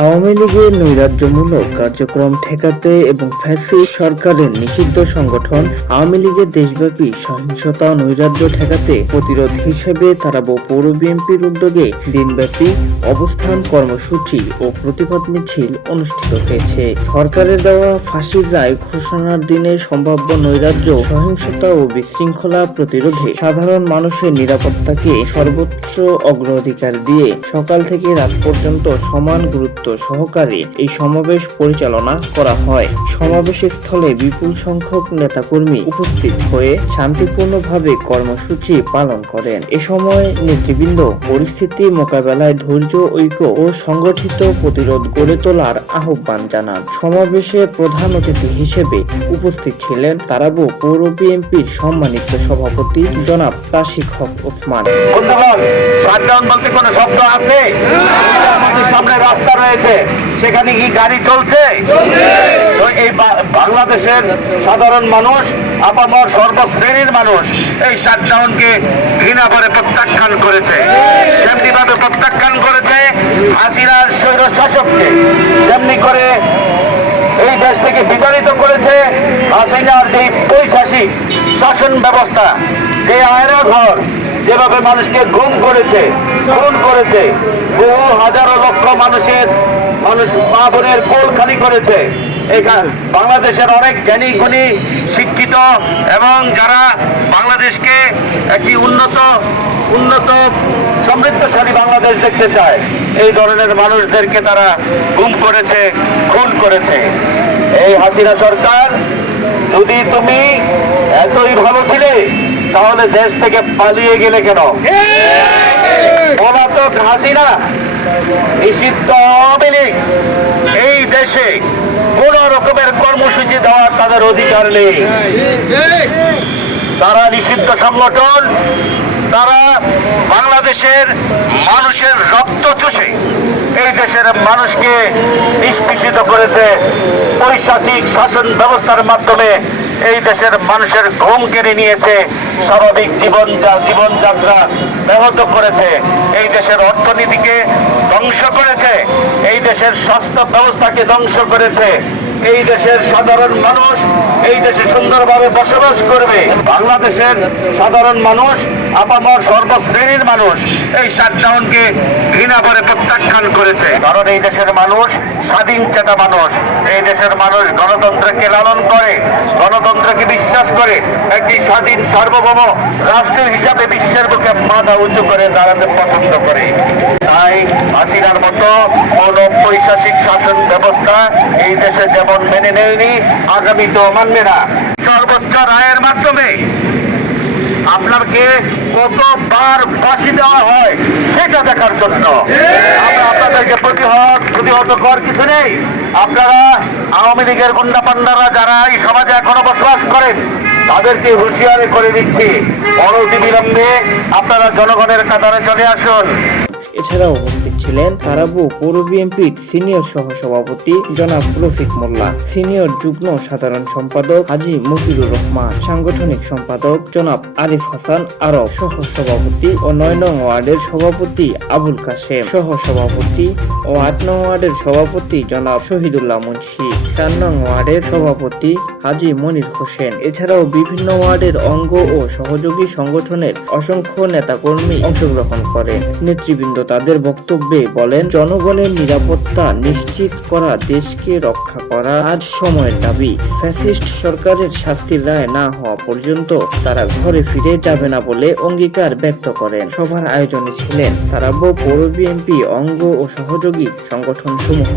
আওয়ামী লীগের নৈরাজ্যমূলক কার্যক্রম ঠেকাতে এবং ফ্যাসিস্ট সরকারের নিষিদ্ধ সংগঠন আওয়ামী লীগের দেশব্যাপী সহিংসতা ও নৈরাজ্য ঠেকাতে প্রতিরোধ হিসেবে তারাবো পৌর বিএনপির উদ্যোগে দিনব্যাপী অবস্থান কর্মসূচি ও প্রতিবাদ মিছিল অনুষ্ঠিত হয়েছে। সরকারের দেওয়া ফাঁসির রায় ঘোষণার দিনে সম্ভাব্য নৈরাজ্য, সহিংসতা ও বিশৃঙ্খলা প্রতিরোধে সাধারণ মানুষের নিরাপত্তাকে সর্বোচ্চ অগ্রাধিকার দিয়ে সকাল থেকে রাত পর্যন্ত সমান গুরুত্ব সহকারে এই সমাবেশ পরিচালনা করা হয়। সমাবেশ স্থলে বিপুল সংখ্যক নেতাকর্মী উপস্থিত হয়ে শান্তিপূর্ণভাবে কর্মসূচি পালন করেন। এ সময় নেতৃবৃন্দ পরিস্থিতি মোকাবেলায় ধৈর্য, ঐক্য ও সংগঠিত প্রতিরোধ গড়ে তোলার আহ্বান জানান। সমাবেশে প্রধান অতিথি হিসেবে উপস্থিত ছিলেন তারাবো পৌর বিএনপির সম্মানিত সভাপতি জনাব তাশিক হক ওসমান। শাটডাউন বলতে কোনো শব্দ আছে? আমাদের সামনে রাস্তা রয়েছে, সেখানে কি গাড়ি চলছে? তো এই বাংলাদেশের সাধারণ মানুষ, আপামর সর্বশ্রেণীর মানুষ এই শাটডাউনকে ঘৃণা করে প্রত্যাখ্যান করেছে। যেমনি ভাবে প্রত্যাখ্যান করেছে হাসিনার স্বৈর শাসককে, যেমনি করে এই দেশ থেকে বিতাড়িত করেছে হাসিনার যে পৈশাচিক শাসন ব্যবস্থা, যে আয়না ঘর যেভাবে মানুষকে গুম করেছে, খুন করেছে, বহু হাজারো লক্ষ মানুষ মা বোনের কোল খালি করেছে। এখানে বাংলাদেশের অনেক জ্ঞানী গুণী শিক্ষিত এবং যারা বাংলাদেশকে একটি উন্নত সমৃদ্ধশালী বাংলাদেশ দেখতে চায়, এই ধরনের মানুষদেরকে তারা গুম করেছে, খুন করেছে। এই হাসিনা সরকার, যদি তুমি এতই ভালো ছিলে তাহলে দেশ থেকে পালিয়ে গেলে কেন? পলাতক হাসিনা, নিষিদ্ধ আওয়ামী লীগ এই দেশে কোন রকমের কর্মসূচি দেওয়ার তাদের অধিকার নেই। তারা নিষিদ্ধ সংগঠন, তারা বাংলাদেশের মানুষের রক্ত চুষে এই দেশের মানুষকে নিষ্পেষিত করেছে। পৈশাচিক শাসন ব্যবস্থার মাধ্যমে এই দেশের মানুষের ঘুম কেড়ে নিয়েছে, স্বাভাবিক জীবনযাত্রা ব্যাহত করেছে, এই দেশের অর্থনীতিকে ধ্বংস করেছে, এই দেশের স্বাস্থ্য ব্যবস্থাকে ধ্বংস করেছে। এই দেশের সাধারণ মানুষ এই দেশে সুন্দরভাবে বসবাস করবে। বাংলাদেশের সাধারণ মানুষ, আপামর সর্বশ্রেণীর মানুষ এই শাটডাউনকে ঘৃণা করে প্রত্যাখ্যান করেছে। কারণ এই দেশের মানুষ স্বাধীন চেতা মানুষ, এই দেশের মানুষ গণতন্ত্রকে লালন করে, গণতন্ত্রকে বিশ্বাস করে, একটি স্বাধীন সার্বভৌম রাষ্ট্র হিসাবে বিশ্বের বুকে মাথা উঁচু করে দাঁড়াতে পছন্দ করে। তাই হাসিনার মতো কোন পৈশাচিক শাসন ব্যবস্থা এই দেশে যেমন মেনে নেয়নি, আগামীতেও মানবে না। সর্বোচ্চ রায়ের মাধ্যমে আপনাকে কতবার ফাঁসি দেওয়া হয় সেটা দেখার জন্য আমরা আপনাদেরকে প্রতিহত করার কিছু নেই। আপনারা আওয়ামী লীগের গুন্ডা পান্ডারা যারা এই সমাজে এখনো বসবাস করেন তাদেরকে হুঁশিয়ারি করে দিচ্ছি, অনতিবিলম্বে আপনারা জনগণের কাতারে চলে আসুন। এছাড়াও উপস্থিত ছিলেন তারাবো পৌর বিএনপির সিনিয়র সহসভাপতি জনাব রফিক মোল্লা, সিনিয়র যুগ্ম সাধারণ সম্পাদক হাজী মতিউর রহমান, সাংগঠনিক সম্পাদক জনাব আরিফ হাসান আরব, সহসভাপতি ও ৯ নং ওয়ার্ডের সভাপতি আবুল কাশেম, সহসভাপতি ও ৮ নং ওয়ার্ডের সভাপতি জনাব শহীদুল্লাহ মুন্সি, ৪ নং ওয়ার্ডের সভাপতি হাজী মনির হোসেন। এছাড়াও বিভিন্ন ওয়ার্ডের অঙ্গ ও সহযোগী সংগঠনের অসংখ্য নেতাকর্মী অংশগ্রহণ করেন। নেতৃবৃন্দ তাদের বক্তব্যে বলেন, জনগণের নিরাপত্তা নিশ্চিত করা, দেশকে রক্ষা করা আজ সময়ের দাবি। ফ্যাসিস্ট সরকারের শাস্তির রায় না হওয়া পর্যন্ত তারা ঘরে ফিরে যাবে না বলে অঙ্গীকার ব্যক্ত করেন। সভার আয়োজনে ছিলেন তারাবো পৌর বিএনপি অঙ্গ ও সহযোগী সংগঠন সমূহ।